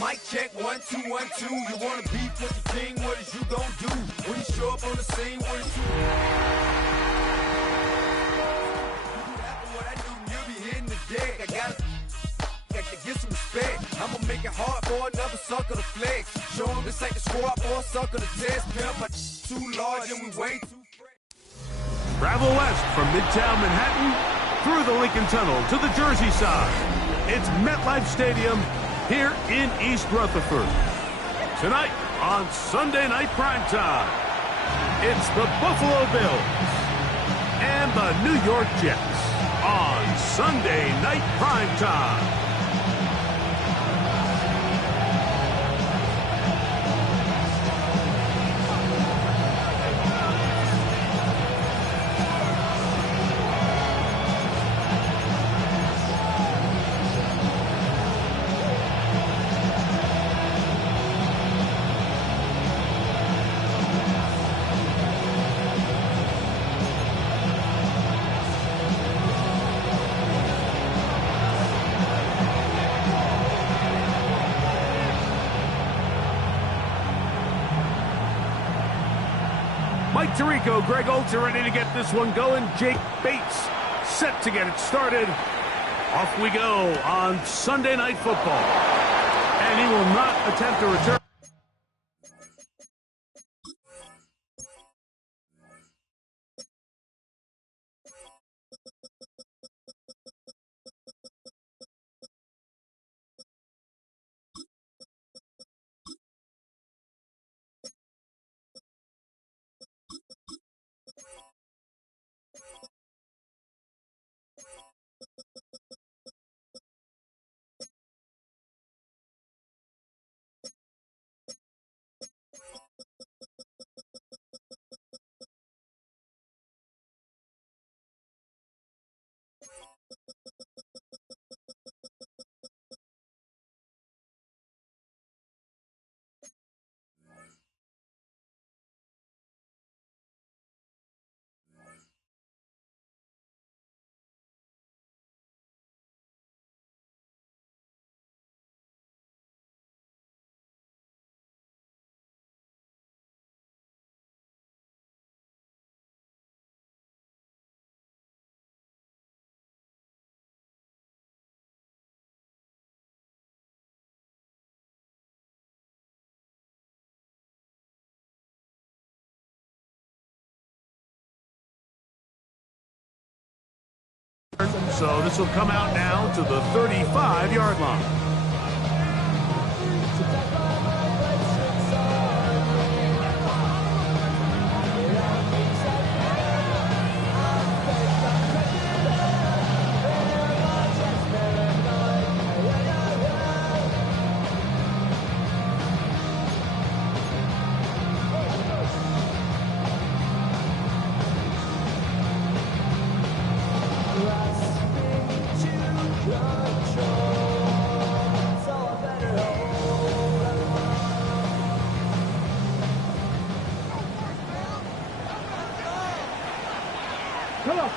Mic check, 1, 2, 1, 2. You wanna beef with the king? What is you gon' do when you show up on the scene? What is you? What I do, you'll be hitting the deck. I gotta get some respect. I'ma make it hard for another sucker to flex. Show 'em this ain't the squad for a sucker to test. Pimp, but too large and we way too fresh. Travel west from Midtown Manhattan through the Lincoln Tunnel to the Jersey side. It's MetLife Stadium here in East Rutherford. Tonight on Sunday Night Primetime, it's the Buffalo Bills and the New York Jets on Sunday Night Primetime. Mike Tirico, Greg Olds are ready to get this one going. Jake Bates set to get it started. Off we go on Sunday Night Football. And he will not attempt a return. So this will come out now to the 35-yard line.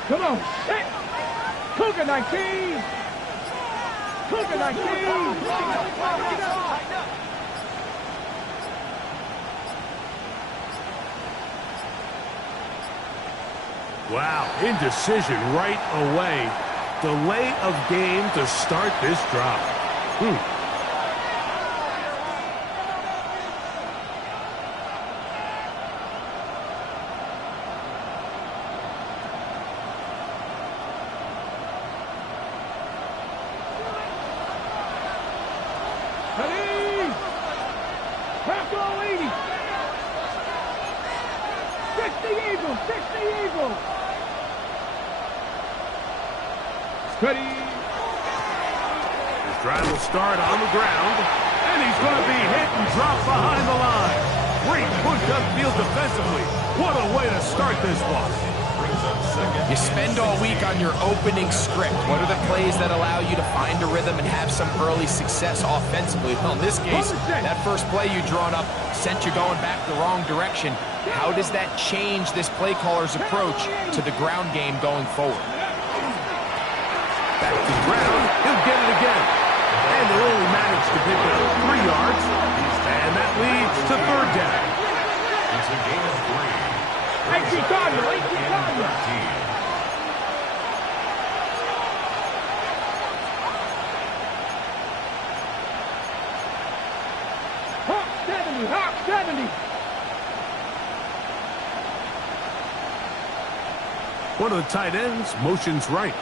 Come on. Hey. Cougar 19. Cougar 19. Wow, indecision right away. Delay of game to start this drive. Ready. His drive will start on the ground, and he's going to be hit and dropped behind the line. Great push upfield defensively. What a way to start this one. You spend all week on your opening script. What are the plays that allow you to find a rhythm and have some early success offensively? Well, in this case, that first play you drawn up sent you going back the wrong direction. How does that change this play caller's approach to the ground game going forward? Back to the ground. He'll get it again. And they'll only Top 70. One of the tight ends motions right.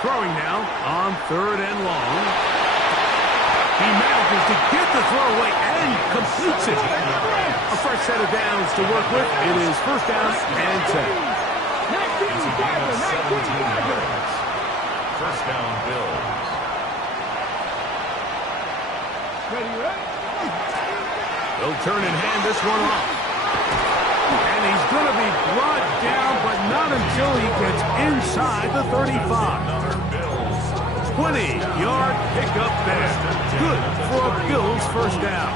Throwing now on 3rd and long. He manages to get the throw away and completes it. A fresh set of downs to work with. It is 1st down and 10. 1st down, Bills. Ready? They'll turn and hand this one off. And he's going to be brought down, but not until he gets inside the 35. 20-yard pickup there. Good for a Bills 1st down.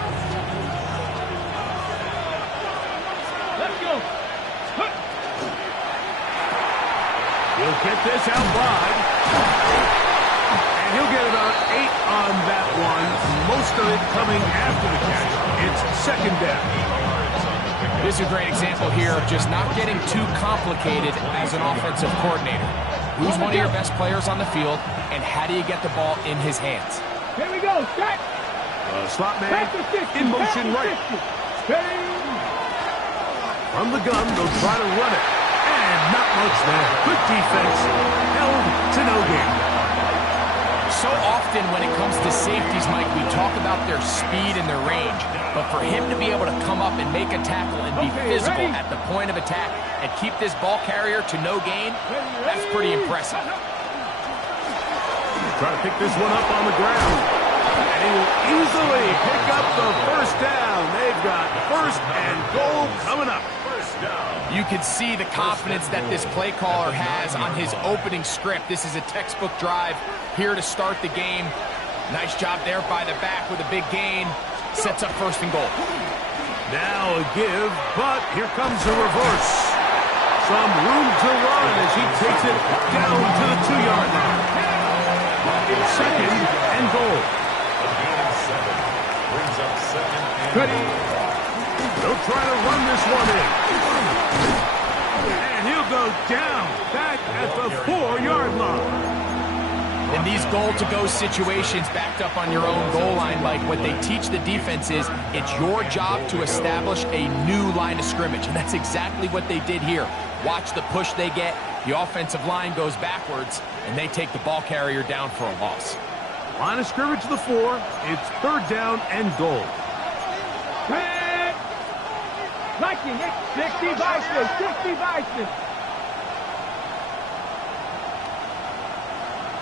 Let's go. He'll get this out wide. And he'll get about 8 on that one. Most of it coming after the catch. It's 2nd down. This is a great example here of just not getting too complicated as an offensive coordinator. Who's one of your best players on the field, and how do you get the ball in his hands? Here we go. Set. Slot man in motion right. From the gun, they'll try to run it. And not much there. Good defense. Held to no gain. So often when it comes to safeties, Mike, we talk about their speed and their range. But for him to be able to come up and make a tackle and be physical at the point of attack and keep this ball carrier to no gain, that's pretty impressive. Try to pick this one up on the ground. And he will easily pick up the 1st down. They've got 1st and goal coming up. You can see the confidence that this play caller has on his opening script. This is a textbook drive here to start the game. Nice job there by the back with a big gain. Sets up 1st and goal. Now a give, but here comes a reverse. Some room to run as he takes it down to the 2-yard line. 2nd and goal. Brings up 2nd and Ready. They'll try to run this one in. And he'll go down back at the 4-yard line. In these goal-to-go situations backed up on your own goal line, Mike, what they teach the defense is it's your job to establish a new line of scrimmage, and that's exactly what they did here. Watch the push they get. The offensive line goes backwards, and they take the ball carrier down for a loss. Line of scrimmage to the 4. It's 3rd down and goal. Liking it. 60 Vices. 60 Vices.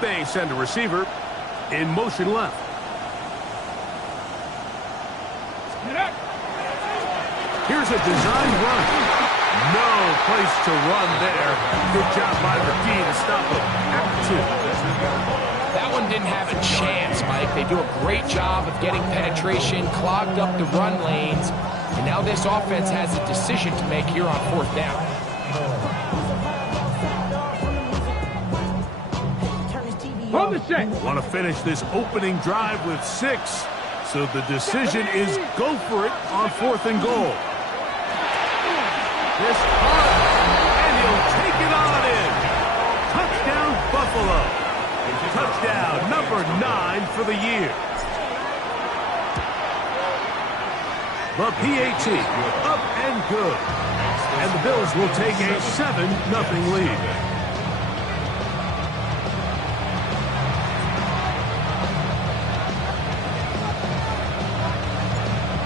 They send a receiver in motion left. Here's a design run. No place to run there. Good job by McGee to stop him. After 2. That one didn't have a chance, Mike. They do a great job of getting penetration, clogged up the run lanes, and now this offense has a decision to make here on 4th down. Hold the set. Want to finish this opening drive with 6. So the decision is go for it on 4th and goal. This hard, and he'll take it on in. Touchdown, Buffalo. Touchdown, number 9 for the year. The PAT, up and good. And the Bills will take a 7-0 lead.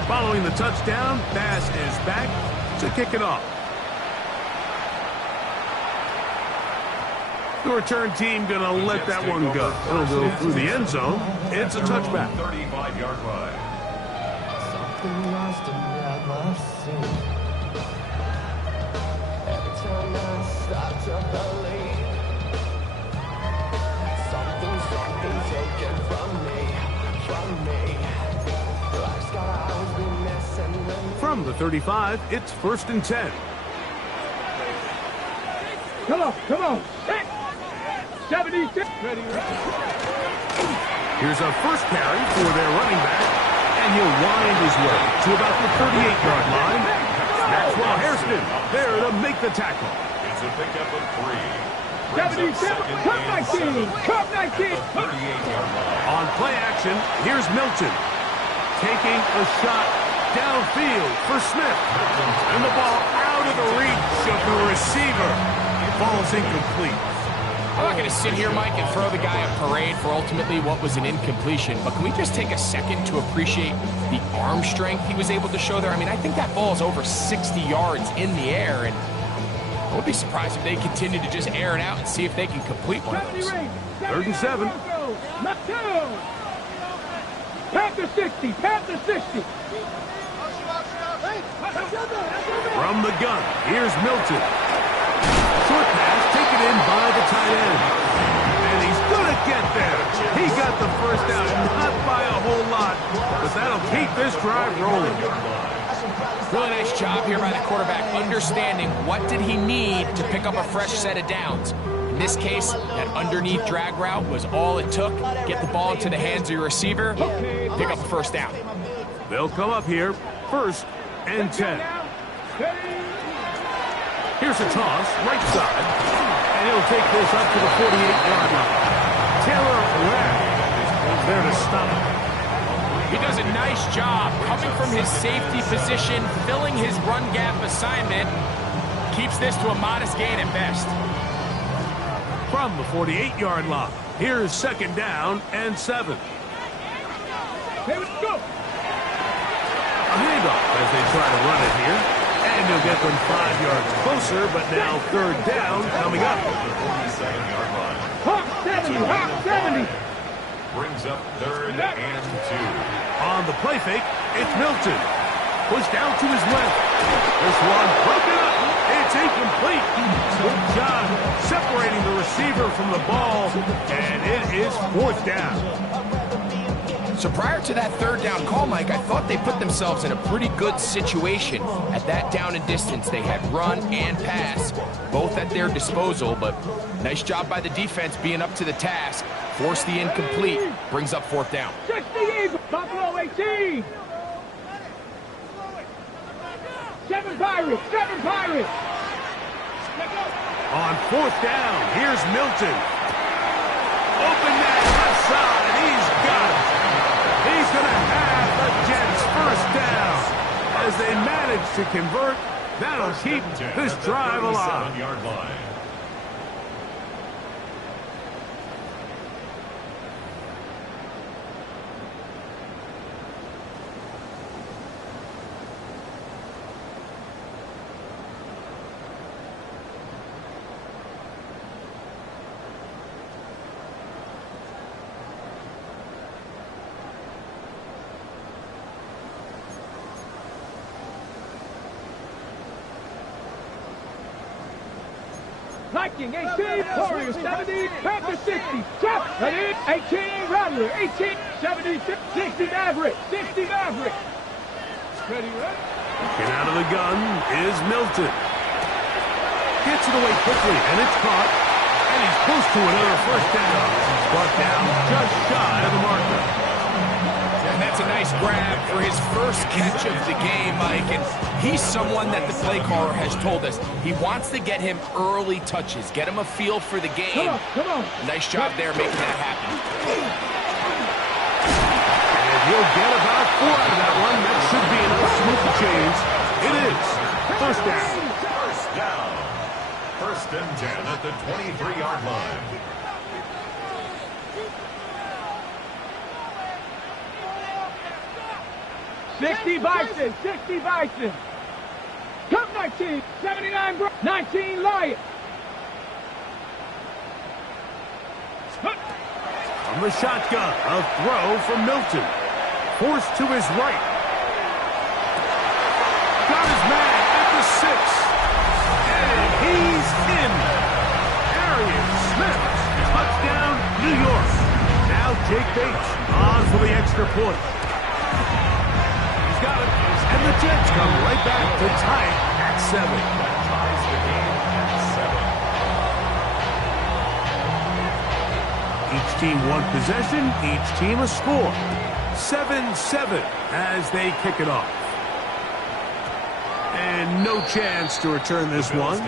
Following the touchdown, Bass is back to kick it off. The return team going to let that one go. It'll go through the end zone. It's a touchback. 35-yard line. Something lost and never seen. Every time I start to believe, something taken from me. Life's gotta always be missing me. From the 35, it's 1st and 10. Come on. 76. Ready. Here's a first carry for their running back, and he'll wind his way to about the 38-yard line. Maxwell Hairston there to make the tackle. It's a pickup of 3. 77. Cup 19. 38-yard line. On play action, here's Milton. taking a shot downfield for Smith. And the ball out of the reach of the receiver. Ball's incomplete. I'm not going to sit here, Mike, and throw the guy a parade for ultimately what was an incompletion, but can we just take a second to appreciate the arm strength he was able to show there? I mean, I think that ball is over 60 yards in the air, and I wouldn't be surprised if they continue to just air it out and see if they can complete one of those. 3rd and 7. Panther 60, Panther 60. From the gun, here's Milton. Short pass taken in by the tight end. And he's going to get there. He got the first down, not by a whole lot, but that'll keep this drive rolling. Really nice job here by the quarterback, understanding what did he need to pick up a fresh set of downs. In this case, that underneath drag route was all it took. Get the ball into the hands of your receiver, pick up a first down. They'll come up here, 1st and 10. Here's a toss, right side, and he'll take this up to the 48-yard line. Taylor Webb is there to stop. He does a nice job coming from his safety position, filling his run gap assignment, keeps this to a modest gain at best. From the 48-yard line, here's 2nd down and 7. Here we go. A handoff as they try to run it here. And he'll get them 5 yards closer, but now 3rd down coming up. Hawk 70, Hawk 70. Brings up 3rd and 2. On the play fake, it's Milton. Pushed out to his left. This one broken up. It's incomplete. Good job separating the receiver from the ball, and it is 4th down. So prior to that 3rd down call, Mike, I thought they put themselves in a pretty good situation. At that down and distance, they had run and pass, both at their disposal, but nice job by the defense being up to the task. Force the incomplete, brings up 4th down. 60 Eagles, Buffalo 18. 7 Pirates, 7 Pirates. On 4th down, here's Milton. Open man left side, he's got it. He's going to have the Jets 1st down. As they manage to convert, that'll keep this drive alive. 37-yard line. Viking 18, Warriors 70, Panther 60, Chop 18, Rattler 18, 70, 60 Maverick, 60 Maverick. Ready, right? Get out of the gun is Milton. Gets it away quickly, and it's caught. And he's close to another 1st down. He's brought down just shy of the marker. And that's a nice grab for his first catch of the game, Mike. And he's someone that the play caller has told us he wants to get him early touches, get him a feel for the game. Come on. Nice job there making that happen. And he'll get about 4 out of that one. That should be enough to move the chains. It is 1st down. 1st down. 1st and 10 at the 23-yard line. 60 Bison, 60 Bison. Come 19, 79 19 Lion. From the shotgun, a throw from Milton. Forced to his right. Got his man at the 6. And he's in. Arian Smith. Touchdown, New York. Now Jake Bates on for the extra point. He's got it. And the Jets come right back to tie it at 7. Ties the game at 7. Each team one possession, each team a score. 7-7 as they kick it off. And no chance to return this one.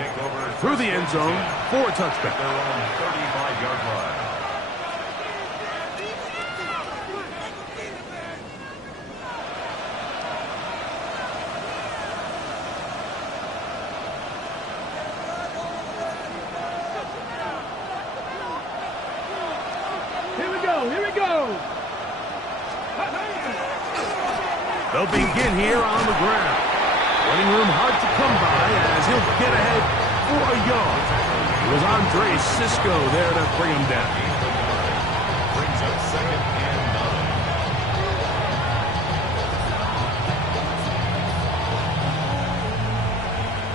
Through the end zone for a touchback. Their own 35-yard line. Here we go. They'll begin here on the ground. Running room hard to come by as he'll get ahead for a yard. It was Andre Cisco there to bring him down. Brings up 2nd and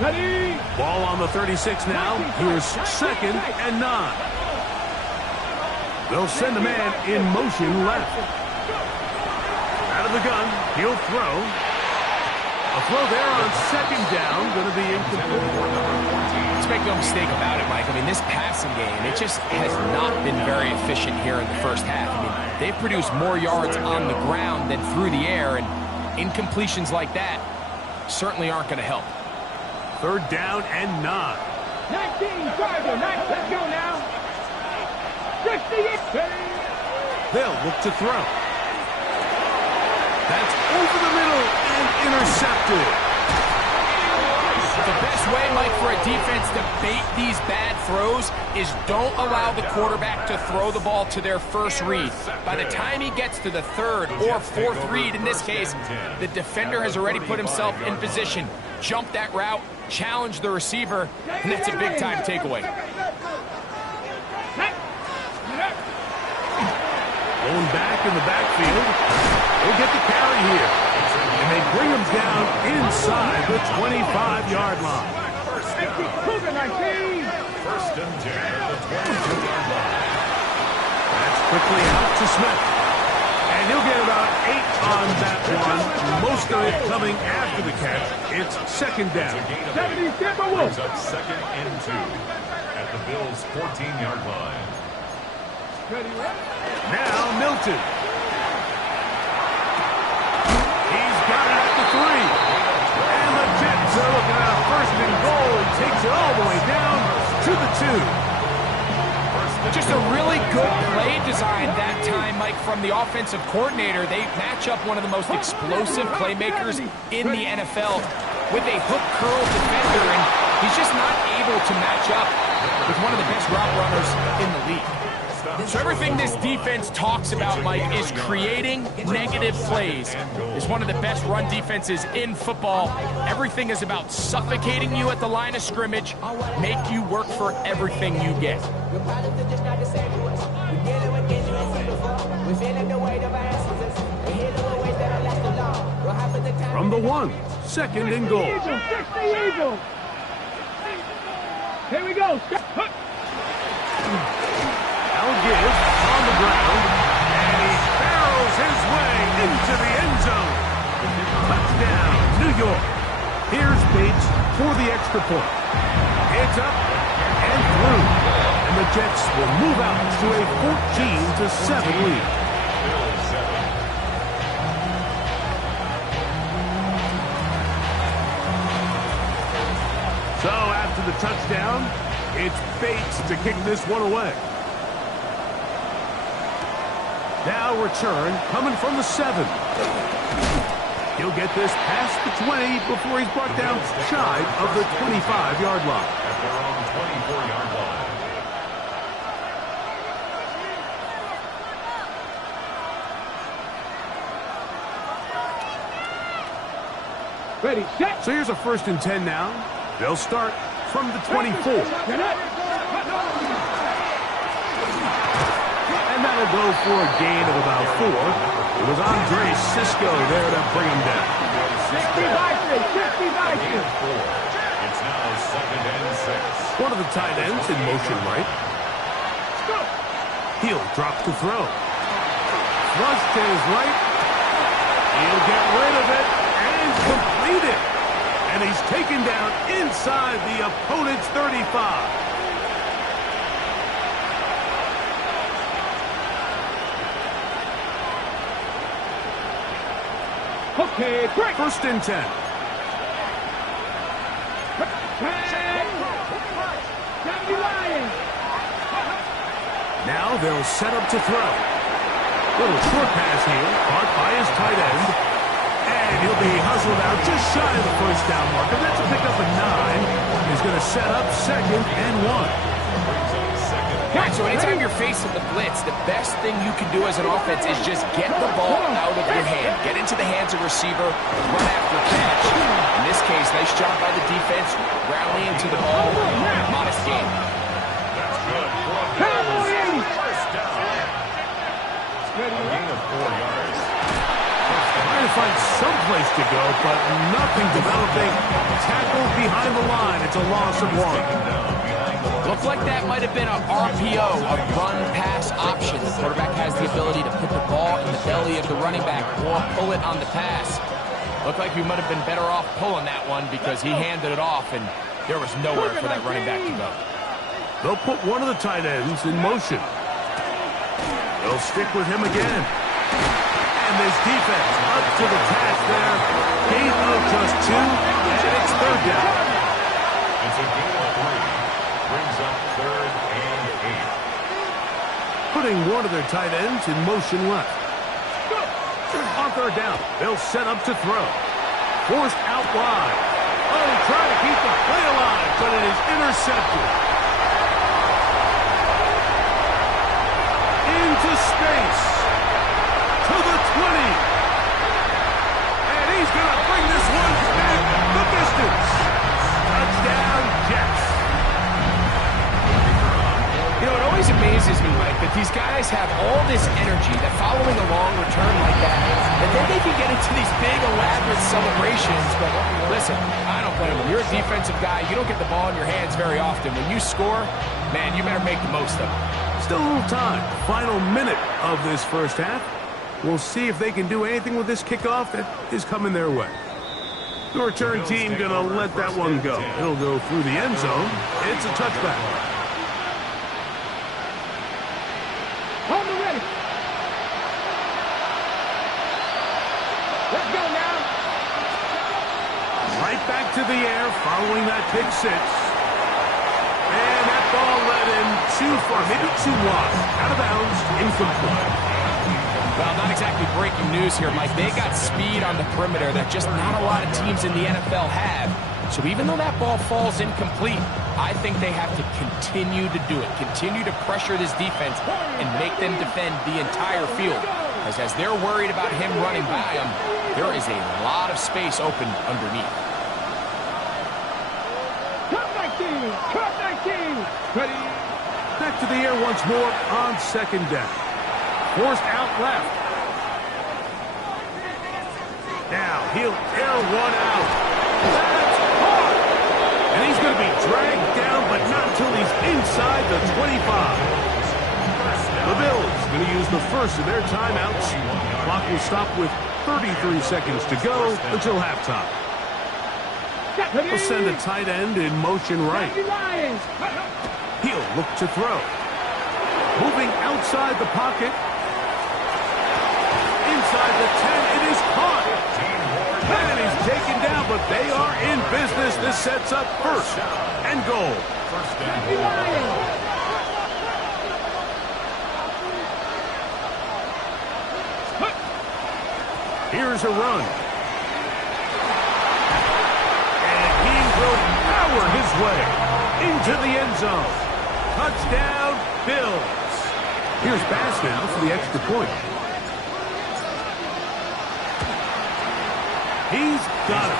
9. Ready. Ball on the 36 now. Here's 2nd and 9. They'll send a man in motion left. Out of the gun, he'll throw. A throw there on 2nd down, going to be incomplete. Let's make no mistake about it, Mike. I mean, this passing game, it just has not been very efficient here in the first half. I mean, they've produced more yards on the ground than through the air, and incompletions like that certainly aren't going to help. 3rd down and 9. 19, Charger. Let's go now. 60. They'll look to throw. That's over the middle and intercepted. The best way, Mike, for a defense to bait these bad throws is don't allow the quarterback to throw the ball to their first read. By the time he gets to the 3rd or 4th read, in this case, the defender has already put himself in position. Jump that route, challenge the receiver, and that's a big-time takeaway. Going back in the backfield. He'll get the carry here. And they bring him down inside the 25-yard line. 1st and 10 at the 22-yard line. That's quickly out to Smith. And he'll get about 8 on that one. Most of it coming after the catch. It's 2nd down. Brings up 2nd and 2 at the Bills' 14-yard line. Now Milton. He's got it at the 3. And the Jets are looking at a 1st and goal. He takes it all the way down to the 2. Just a really good play design that time, Mike, from the offensive coordinator. They match up one of the most explosive playmakers in the NFL with a hook curl defender, and he's just not able to match up with one of the best route runners in the league. So everything this defense talks about, Mike, is creating negative plays. It's one of the best run defenses in football. Everything is about suffocating you at the line of scrimmage, make you work for everything you get. From the 1, 2nd and goal. Eagle. Here we go. Gibbs on the ground, and he barrels his way into the end zone. Touchdown, New York. Here's Bates for the extra point. It's up and through, and the Jets will move out to a 14-7 lead. So after the touchdown, it's Bates to kick this one away. Now return coming from the 7. He'll get this past the 20 before he's brought down shy of the 25-yard line. At their own 24-yard line. Ready, set. So here's a 1st and 10 now. They'll start from the 24. That'll go for a gain of about 4. It was Andre Cisco there to bring him down. 60 by 3. It's now 2nd and 6. One of the tight ends in motion right. He'll drop to throw. Flush to his right. He'll get rid of it and complete it. And he's taken down inside the opponent's 35. Okay, great. 1st and 10. Now they'll set up to throw. Little short pass here, caught by his tight end. And he'll be hustled out just shy of the 1st down marker. That's a pickup of 9. He's going to set up 2nd and 1. Brings up 2nd All right, so anytime you're facing the blitz, the best thing you can do as an offense is just get the ball out of your hand. Get into the hands of receiver, run after catch. In this case, nice job by the defense, rallying to the ball. Modest game. That's good. First down. A gain of 4 yards. Trying to find some place to go, but nothing developing. Tackle behind the line. It's a loss of 1. Looked like that might have been an RPO, a run-pass option. The quarterback has the ability to put the ball in the belly of the running back or pull it on the pass. Looked like we might have been better off pulling that one because he handed it off, and there was nowhere for that running back to go. They'll put one of the tight ends in motion. They'll stick with him again. And this defense up to the task there. Gain of just 2, and it's 3rd down. It's a gain of 3. Brings up 3rd and 8. Putting one of their tight ends in motion left. On 3rd down, they'll set up to throw. Forced out wide. Oh, trying to keep the play alive, but it is intercepted. Into space. To the 20. And he's going to bring this one back the distance. Touchdown, Jets. You know, it always amazes me, Mike, that these guys have all this energy that following a long return like that then they can get into these big, elaborate celebrations. But listen, I don't blame them. You're a defensive guy. You don't get the ball in your hands very often. When you score, man, you better make the most of it. Still a little time. Final minute of this first half. We'll see if they can do anything with this kickoff that is coming their way. The return team going to let that one go. It'll go through the end zone. It's a touchback. On the ready. Let's go now. Right back to the air following that pick 6. And that ball led him too far, maybe too wide. Out of bounds, incomplete. Well, not exactly breaking news here, Mike. They got speed on the perimeter that just not a lot of teams in the NFL have. So even though that ball falls incomplete, I think they have to continue to do it. Continue to pressure this defense and make them defend the entire field. Because as they're worried about him running by them, there is a lot of space open underneath. Cut 19. Cut 19. Ready. Back to the air once more on 2nd down. Forced out left. Now he'll air one out. That's caught. And he's going to be dragged down, but not until he's inside the 25. The Bills going to use the first of their timeouts. Clock will stop with 33 seconds to go until halftime. They'll send a tight end in motion right. He'll look to throw. Moving outside the pocket. Inside the 10, it is caught. And he's taken down, but they are in business. This sets up 1st and goal. First down. Here's a run. And he will power his way into the end zone. Touchdown, Bills. Here's Bass now for the extra point. He's got it.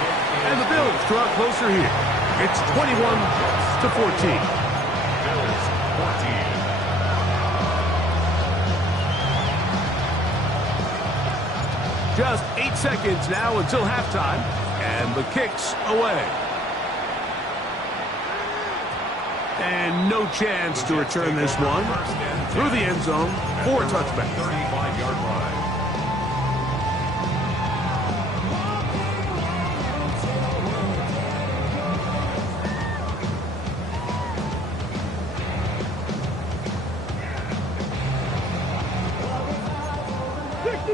And the Bills draw closer here. It's 21-14. Bills 14. Just 8 seconds now until halftime. And the kick's away. And no chance to return this one. Through the end zone for a touchback. 35-yard line.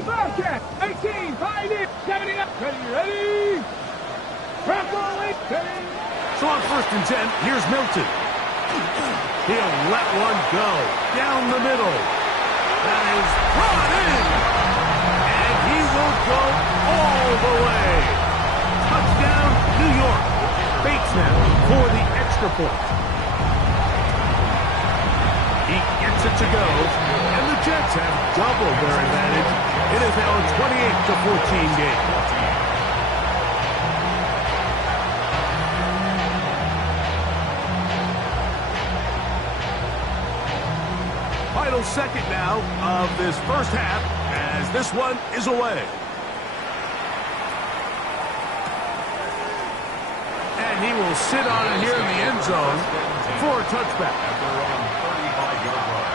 Bobcat, 18, Pioneer, 70 up, ready, Bravo, So on 1st and 10, here's Milton. He'll let one go down the middle. That is brought in. And he will go all the way. Touchdown, New York. Bates now for the extra point. He wants it to go, and the Jets have doubled their advantage. It is now a 28-14 game. Final second now of this first half as this one is away. And he will sit on it here in the end zone for a touchback. After running 35-yard run.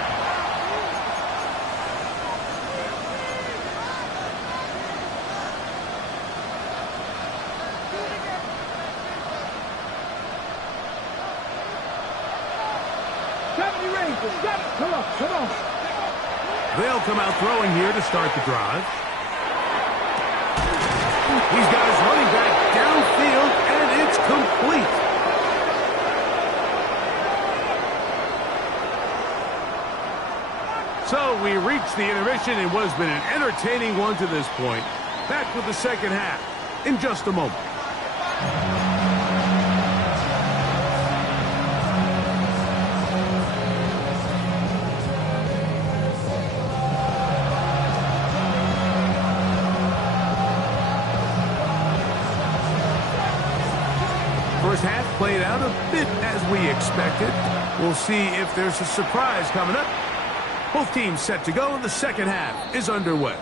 Come on, come on. They'll come out throwing here to start the drive. He's got his running back downfield, and it's complete. So we reached the intermission in what has been an entertaining one to this point. Back with the second half in just a moment. First half played out a bit as we expected. We'll see if there's a surprise coming up. Both teams set to go, and the second half is underway.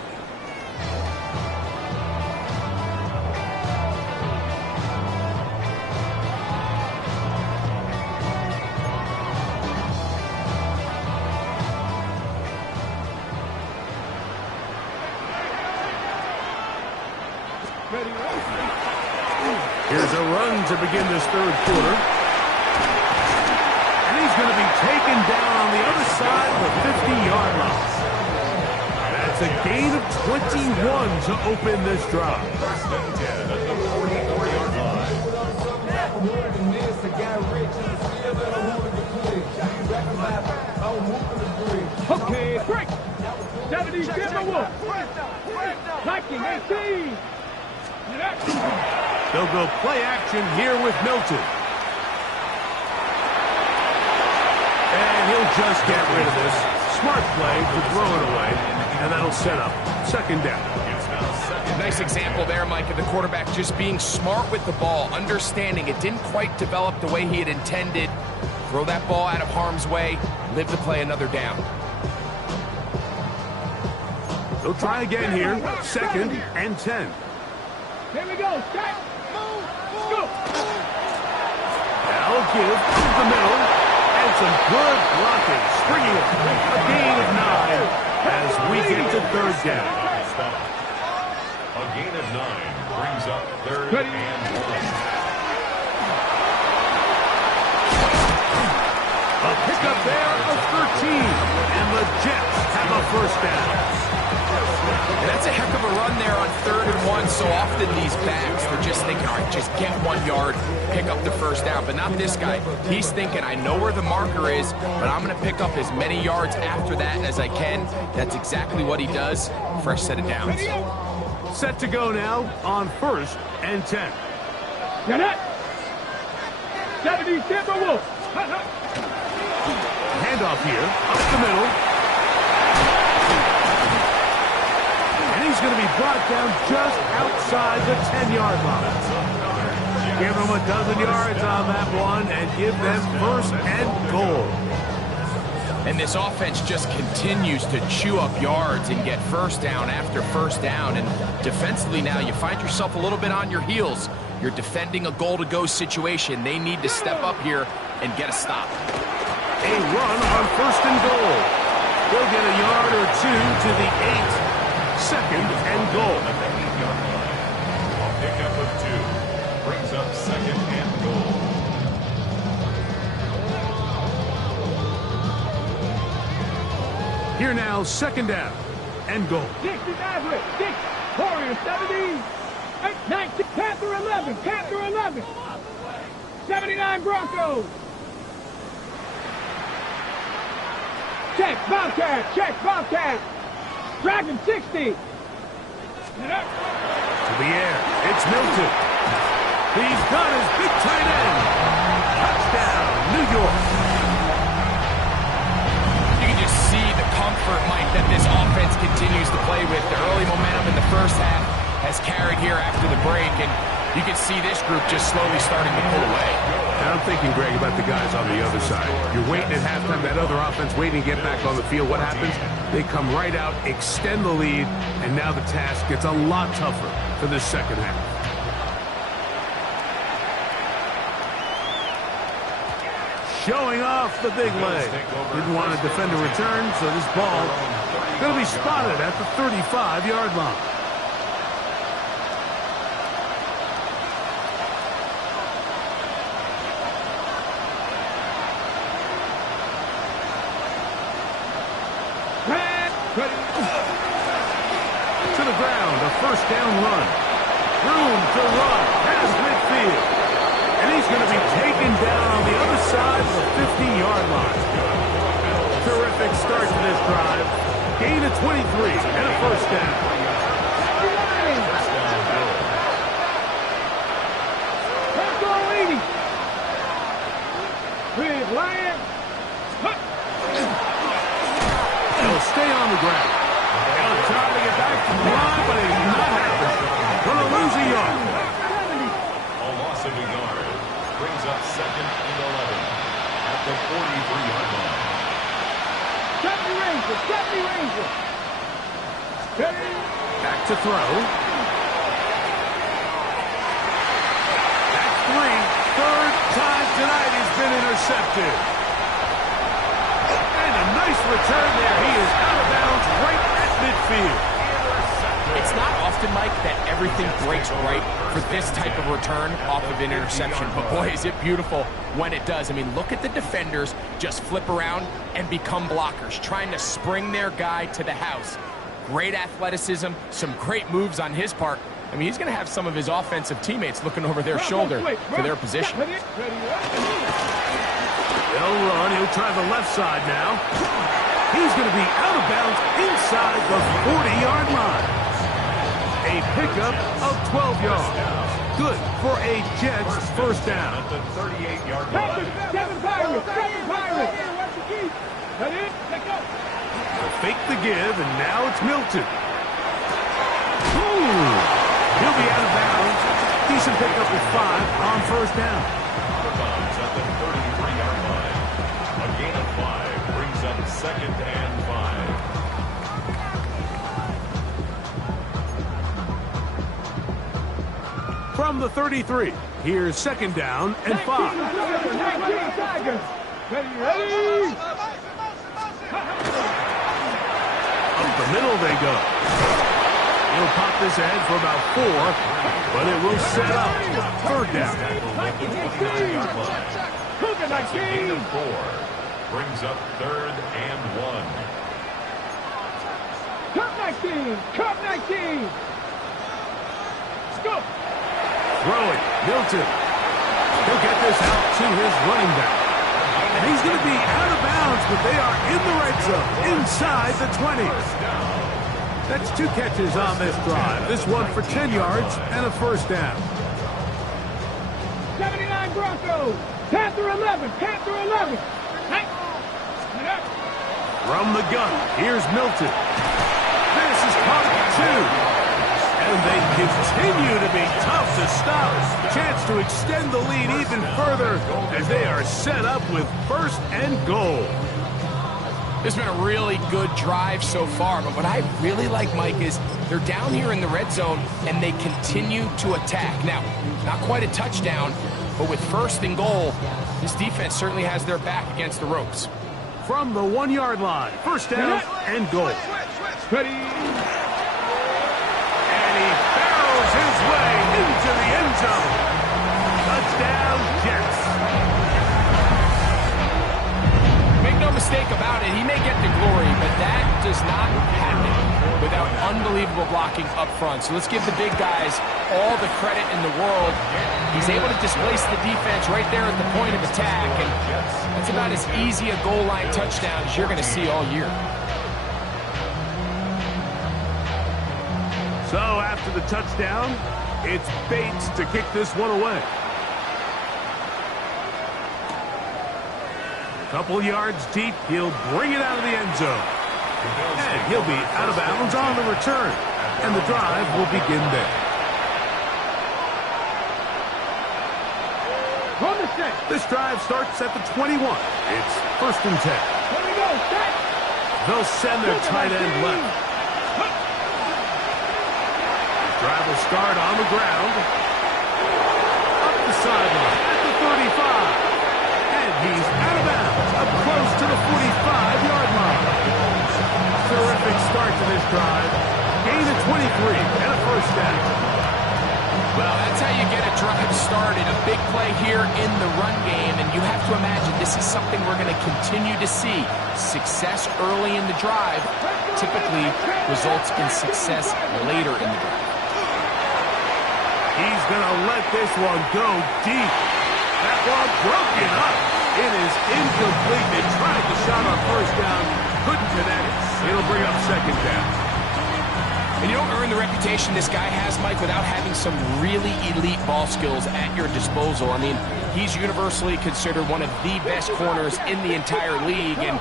Here's a run to begin this third quarter. And he's going to be taken down on the other side of the 50-yard line. That's a gain of 21 to open this drive. First and 10 at the 44-yard line. Okay, break. 70 Timberwolves. Liking 18. They'll go play action here with Milton. And he'll just get rid of this. Smart play to throw it away, and that'll set up second down. Nice example there, Mike, of the quarterback just being smart with the ball, understanding it didn't quite develop the way he had intended. Throw that ball out of harm's way, live to play another down. They'll try again here, second and 10. Here we go, Jack. Move, go. That'll give to the middle, and some good blocking, springing it. A gain of 9 as we get to third down. A gain of 9 brings up third Ready. and 1. A pickup there of 13, and the Jets have a first down. And that's a heck of a run there on 3rd and 1. So often these backs, they're just thinking, all right, just get 1 yard, pick up the first down. But not this guy. He's thinking, I know where the marker is, but I'm going to pick up as many yards after that as I can. That's exactly what he does. Fresh set of downs. Set to go now on 1st and 10. Get it. 70 Timberwolves. Handoff here, up the middle. And he's going to be brought down just outside the 10-yard line. Give them a dozen yards on that one and give them first and goal. And this offense just continues to chew up yards and get first down after first down. And defensively now, you find yourself a little bit on your heels. You're defending a goal-to-go situation. They need to step up here and get a stop. A run on 1st and goal. They'll get a yard or two to the 8. 2nd and goal. At the 8-yard line. A pickup of 2 brings up 2nd and goal. Here now, 2nd down and goal. 60 Maverick. 6. Warriors 17. 19. Panther 11. Panther 11. 79 Broncos. Check Bobcat. Check Bobcat. Dragon 60. To the air. It's Milton. He's got his big tight end. Touchdown, New York. You can just comfort, Mike, that this offense continues to play with. The early momentum in the first half has carried here after the break, and you can see this group just slowly starting to pull away. And I'm thinking, Greg, about the guys on the other side. You're waiting at halftime, that other offense waiting to get back on the field. What happens? They come right out, extend the lead, and now the task gets a lot tougher for the second half. Showing off the big leg. Didn't want to defend a return, so this ball going to be spotted at the 35-yard line. To the ground, a first down run. Room to run past midfield. And he's going to be taken down on the other side of the 50-yard line. Terrific start to this drive. Gain of 23 and a first down. Let's go, 80. Big Lion. He'll stay on the ground. He'll try to get back to the line, but it's not happening. Going to lose a yard. A loss of a yard brings up 2nd and 11 at the 43-yard line. 70 Rangers, 70 Rangers. Back to throw. That's 3. Third time tonight he's been intercepted. And a nice return there. He is out of bounds right at midfield. It's not often, Mike, that everything breaks right for this type of return off of an interception. But boy, is it beautiful when it does. I mean, look at the defenders just flip around and become blockers, trying to spring their guy to the house. Great athleticism, some great moves on his part. I mean, he's going to have some of his offensive teammates looking over their shoulder for their position. They'll run. He'll try the left side now. He's going to be out of bounds inside the 40-yard line. A pickup of 12 yards. Good for a Jets first down. At the 38-yard line. 7 Pirates, 7 Pirates. They'll fake the give, and now it's Milton. Ooh, he'll be out of bounds. Decent pickup with 5 on first down. Out of bounds at the 33-yard line. A gain of 5 brings up 2nd and 5. From the 33, here's 2nd down and 5. Ready? Up the middle they go. He'll pop this ahead for about 4, but it will set up 3rd down. Gain of 4 brings up 3rd and 1. Cup 19, Cup 19. Let's go. Throwing, Milton. He'll get this out to his running back. And he's going to be out of bounds, but they are in the red zone, inside the 20. That's 2 catches on this drive. This one for 10 yards and a first down. 79 Broncos. Panther 11, Panther 11. From the gun, here's Milton. This is caught at 2. And they continue to be tough to stop. Chance to extend the lead even further as they are set up with 1st and goal. This has been a really good drive so far, but what I really like, Mike, is they're down here in the red zone and they continue to attack. Now, not quite a touchdown, but with 1st and goal, this defense certainly has their back against the ropes. From the 1-yard line, 1st down and goal. Ready? His way into the end zone. Touchdown, Jets. Make no mistake about it, he may get the glory, but that does not happen without unbelievable blocking up front. So let's give the big guys all the credit in the world. He's able to displace the defense right there at the point of attack, and that's about as easy a goal line touchdown as you're going to see all year. So after the touchdown, it's Bates to kick this one away. A couple yards deep, he'll bring it out of the end zone. And he'll be out of bounds on the return. And the drive will begin there. This drive starts at the 21. It's 1st and 10. Here we go, set. They'll send their tight end left. The drive will start on the ground. Up the sideline at the 35. And he's out of bounds, up close to the 45-yard line. Terrific start to this drive. Gain of 23 and a 1st down. Well, that's how you get a drive started. A big play here in the run game, and you have to imagine this is something we're going to continue to see. Success early in the drive typically results in success later in the drive. He's going to let this one go deep. That ball broken up. It is incomplete. They tried the shot on 1st down. Couldn't connect. It'll bring up 2nd down. And you don't earn the reputation this guy has, Mike, without having some really elite ball skills at your disposal. I mean, he's universally considered one of the best corners in the entire league, and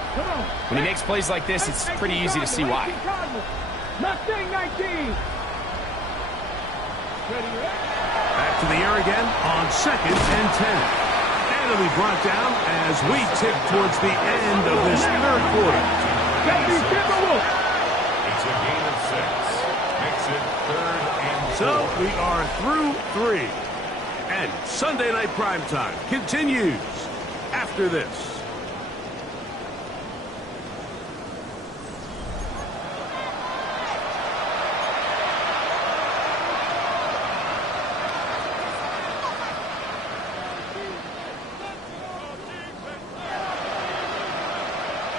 when he makes plays like this, it's pretty easy to see why. Mustang 19. Back to the air again on 2nd and 10. And it'll be brought down as we tick towards the end of this 3rd quarter. It's a gain of 6. Makes it 3rd and 4. So we are through 3. And Sunday Night Primetime continues after this.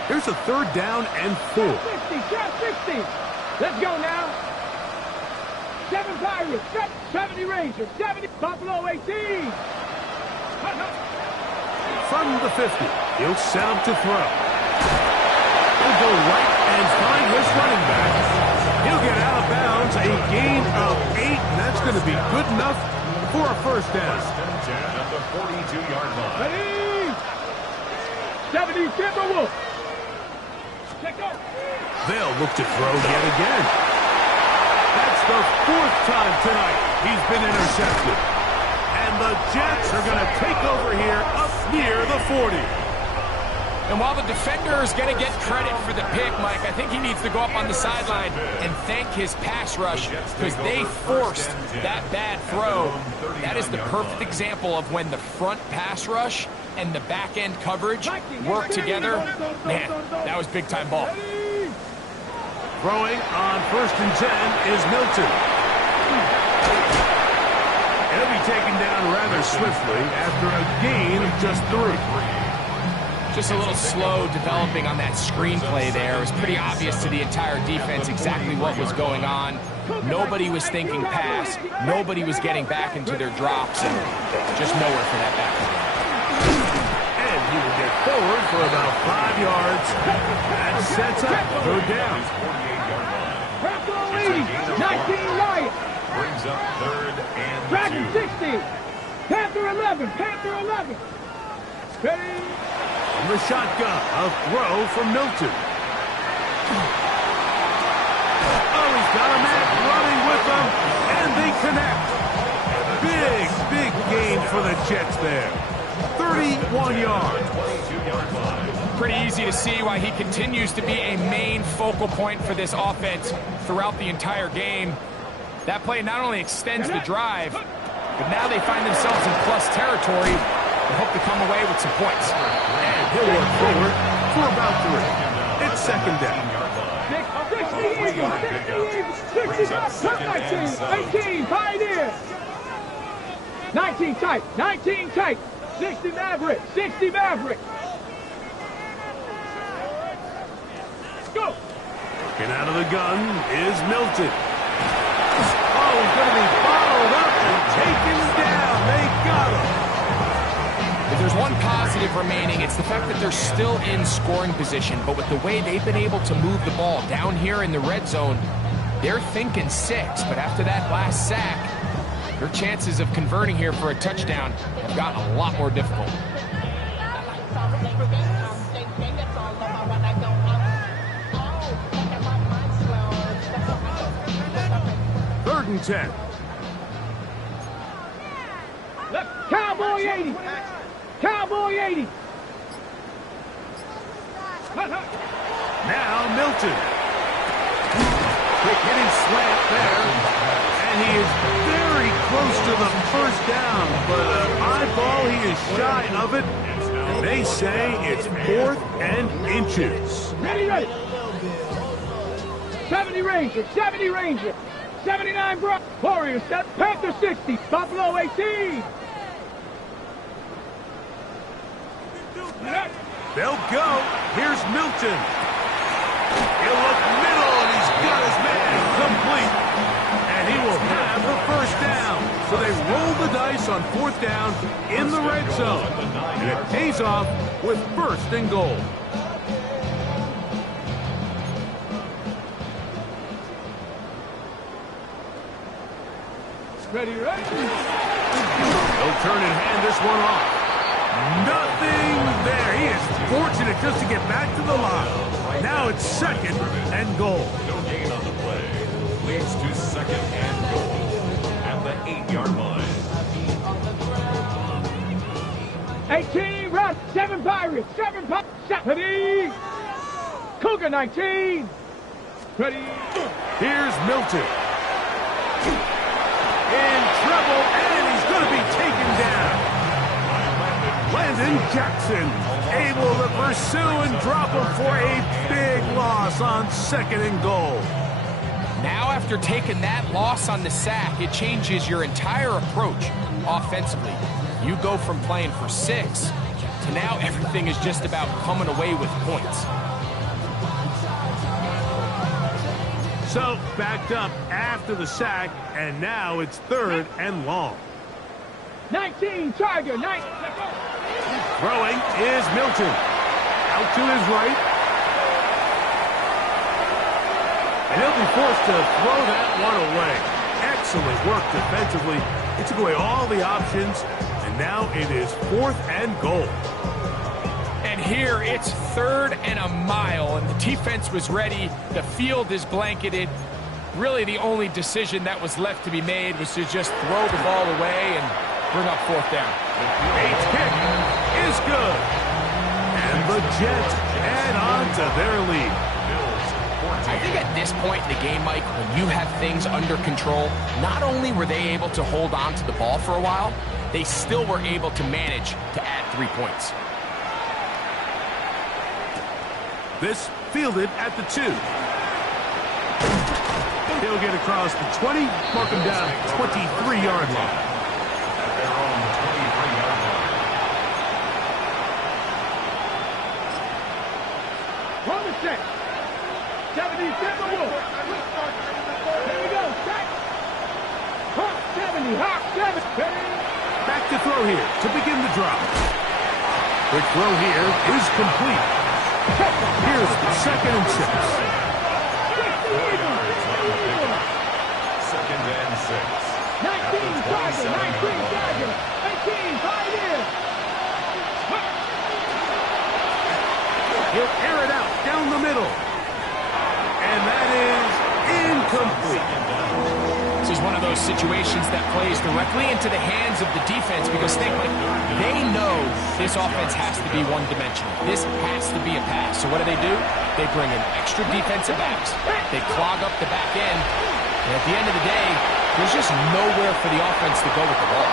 Here's a 3rd down and 4. 60. Let's go now. 7 Pirates, 70 Rangers, 70 Buffalo 18. From the 50, he'll set up to throw. He'll go right and find his running back. He'll get out of bounds, a gain of 8, and that's going to be good enough for a 1st down. 1st and 10 at the 42-yard line. Ready? 70 Timberwolves. They'll look to throw yet again. That's the 4th time tonight he's been intercepted. And the Jets are going to take over here up near the 40. And while the defender is going to get credit for the pick, Mike, I think he needs to go up on the sideline and thank his pass rush because they forced that bad throw. That is the perfect example of when the front pass rush and the back end coverage work together. Man, that was big time ball. Throwing on 1st and 10 is Milton. He'll be taken down rather swiftly after a gain of just 3. Just a little slow developing on that screenplay there. It was pretty obvious to the entire defense exactly what was going on. Nobody was thinking pass. Nobody was getting back into their drops, and just nowhere for that back. And he will get forward for about 5 yards. That sets up third down. 19 Riot. Brings up 3rd and 2. Dragon 60. Panther 11. Ready? From the shotgun, a throw from Milton. Oh, he's got a man running with them, and they connect. Big gain for the Jets there. 31 yards. 22-yard line. Pretty easy to see why he continues to be a main focal point for this offense throughout the entire game. That play not only extends the drive, but now they find themselves in plus territory. They hope to come away with some points. And he'll work forward for about 3. It's 2nd down. 18 Pioneers. 19 tight. 60 Maverick. Go. Working out of the gun is Milton. Oh, he's going to be bottled up and taken down. They got him. If there's one positive remaining, it's the fact that they're still in scoring position. But with the way they've been able to move the ball down here in the red zone, they're thinking 6. But after that last sack, their chances of converting here for a touchdown have gotten a lot more difficult. and 10. Left. Cowboy 80. Cowboy 80. Now Milton. Quick hitting slant there. And he is very close to the first down, but an eyeball, he is shy of it. And they say it's 4th and inches. Ready, ready. 70 Ranger, 70 Ranger. 79 Brock. Warriors, Panther 60. Buffalo 18. They'll go. Here's Milton. He'll look middle, and he's got his man complete. And he will have the first down. So they roll the dice on 4th down in the red zone. And it pays off with 1st and goal. Ready, ready. He'll turn and hand this one off. Nothing there. He is fortunate just to get back to the line. Now it's 2nd and goal. No gain on the play. Leads to 2nd and goal at the 8-yard line. 18, run. 7 Pirates. 7 Pirates. 70. Cougar 19. Ready. Here's Milton. In trouble, and he's going to be taken down. Landon Jackson able to pursue and drop him for a big loss on 2nd and goal. Now after taking that loss on the sack, it changes your entire approach offensively. You go from playing for 6 to now everything is just about coming away with points. So backed up after the sack, and now it's 3rd and long. 19, Tiger, 19. Throwing is Milton. Out to his right. And he'll be forced to throw that one away. Excellent work defensively. It took away all the options, and now it is 4th and goal. And here it's 3rd and a mile, and the defense was ready. The field is blanketed. Really the only decision that was left to be made was to just throw the ball away and bring up 4th down. A kick is good. And the Jets add on to their lead. I think at this point in the game, Mike, when you have things under control, not only were they able to hold on to the ball for a while, they still were able to manage to add 3 points. This fielded at the 2. He'll get across the 20, mark him down at 23-yard line. At their own 23-yard line. Run the set. 77 Wolf. Here we go. Set. Hawk 70. Hawk 70. Back to throw here to begin the drop. Quick throw here is complete. Here's 2nd and 6. 2nd and 6. 19 Tiger. 19 Tiger. 18 Pioneer. He'll air it out down the middle. And that is incomplete. This is one of those situations that plays directly into the hands of the defense because think, like, they know this offense has to be one-dimensional. This has to be a pass. So what do? They bring in extra defensive backs. They clog up the back end. And at the end of the day, there's just nowhere for the offense to go with the ball.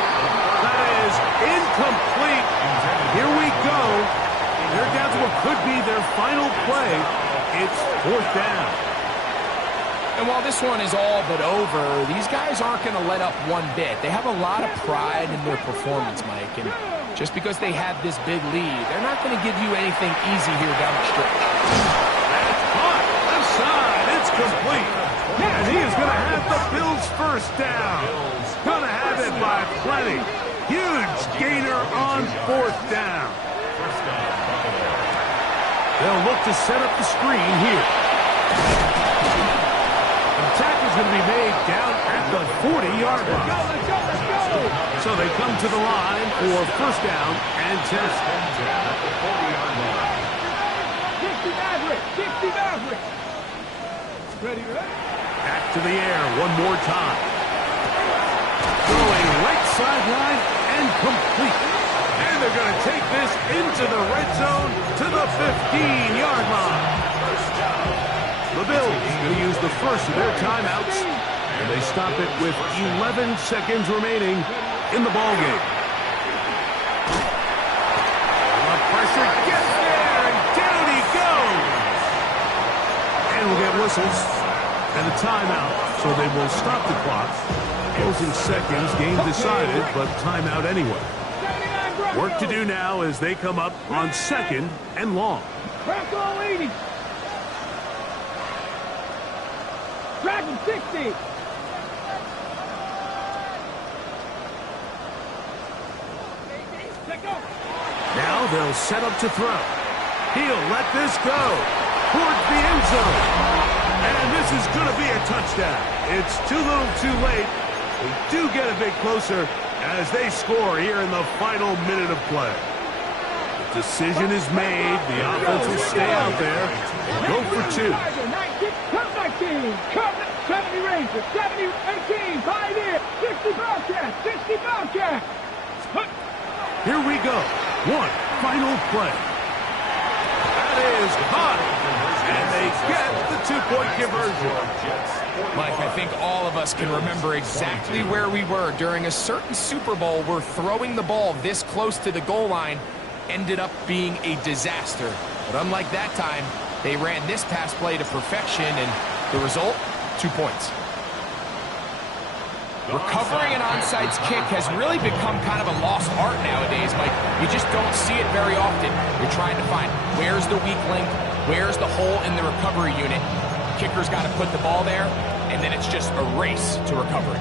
That is incomplete. Here we go. They're down to what could be their final play. It's 4th down. And while this one is all but over, these guys aren't going to let up one bit. They have a lot of pride in their performance, Mike. And just because they have this big lead, they're not going to give you anything easy here down the stretch. That's caught. Left side. It's complete. And he is going to have the Bills' first down. Going to have it by plenty. Huge gainer on 4th down. They'll look to set up the screen here. The tackle's going to be made down at the 40-yard line. Let's go. So they come to the line for 1st down and 10. 60 Maverick. 60 Maverick. Ready. Back to the air one more time. throwing right sideline and complete. And they're going to take this into the red zone to the 15-yard line. The Bills going to use the first of their timeouts, and they stop it with 11 seconds remaining in the ballgame. The pressure gets there, and down he goes. And we'll get whistles and a timeout, so they will stop the clock. Closing seconds, game decided, but timeout anyway. Work to do now as they come up on 2nd and long. Bronco 80. Dragon 60. Now they'll set up to throw. He'll let this go towards the end zone. And this is going to be a touchdown. It's too little too late. They do get a bit closer as they score here in the final minute of play. The decision is made. The offense will stay out there and go for 2. Come 19. Come 70 Rangers. 70 18. Pioneer. 60 Bobcats. 60 Bobcats. Here we go. One final play. That is caught. And they get the 2-point conversion. Mike, I think all of us can remember exactly where we were during a certain Super Bowl where throwing the ball this close to the goal line ended up being a disaster. But unlike that time, they ran this pass play to perfection, and the result, 2 points. Recovering an onside kick has really become kind of a lost art nowadays, Mike. You just don't see it very often. You're trying to find where's the weak link, where's the hole in the recovery unit. Kicker's got to put the ball there, and then it's just a race to recovery.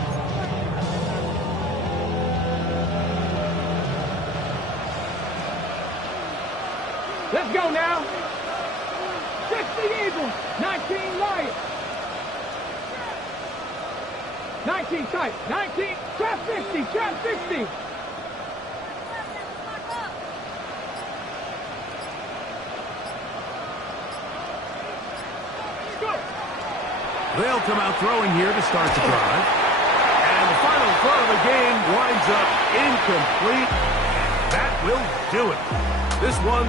Let's go now. 60 Eagles. 19 Lions. 19 tight. 19. Trap 50. Trap 60. They'll come out throwing here to start the drive. And the final throw of the game winds up incomplete. That will do it. This one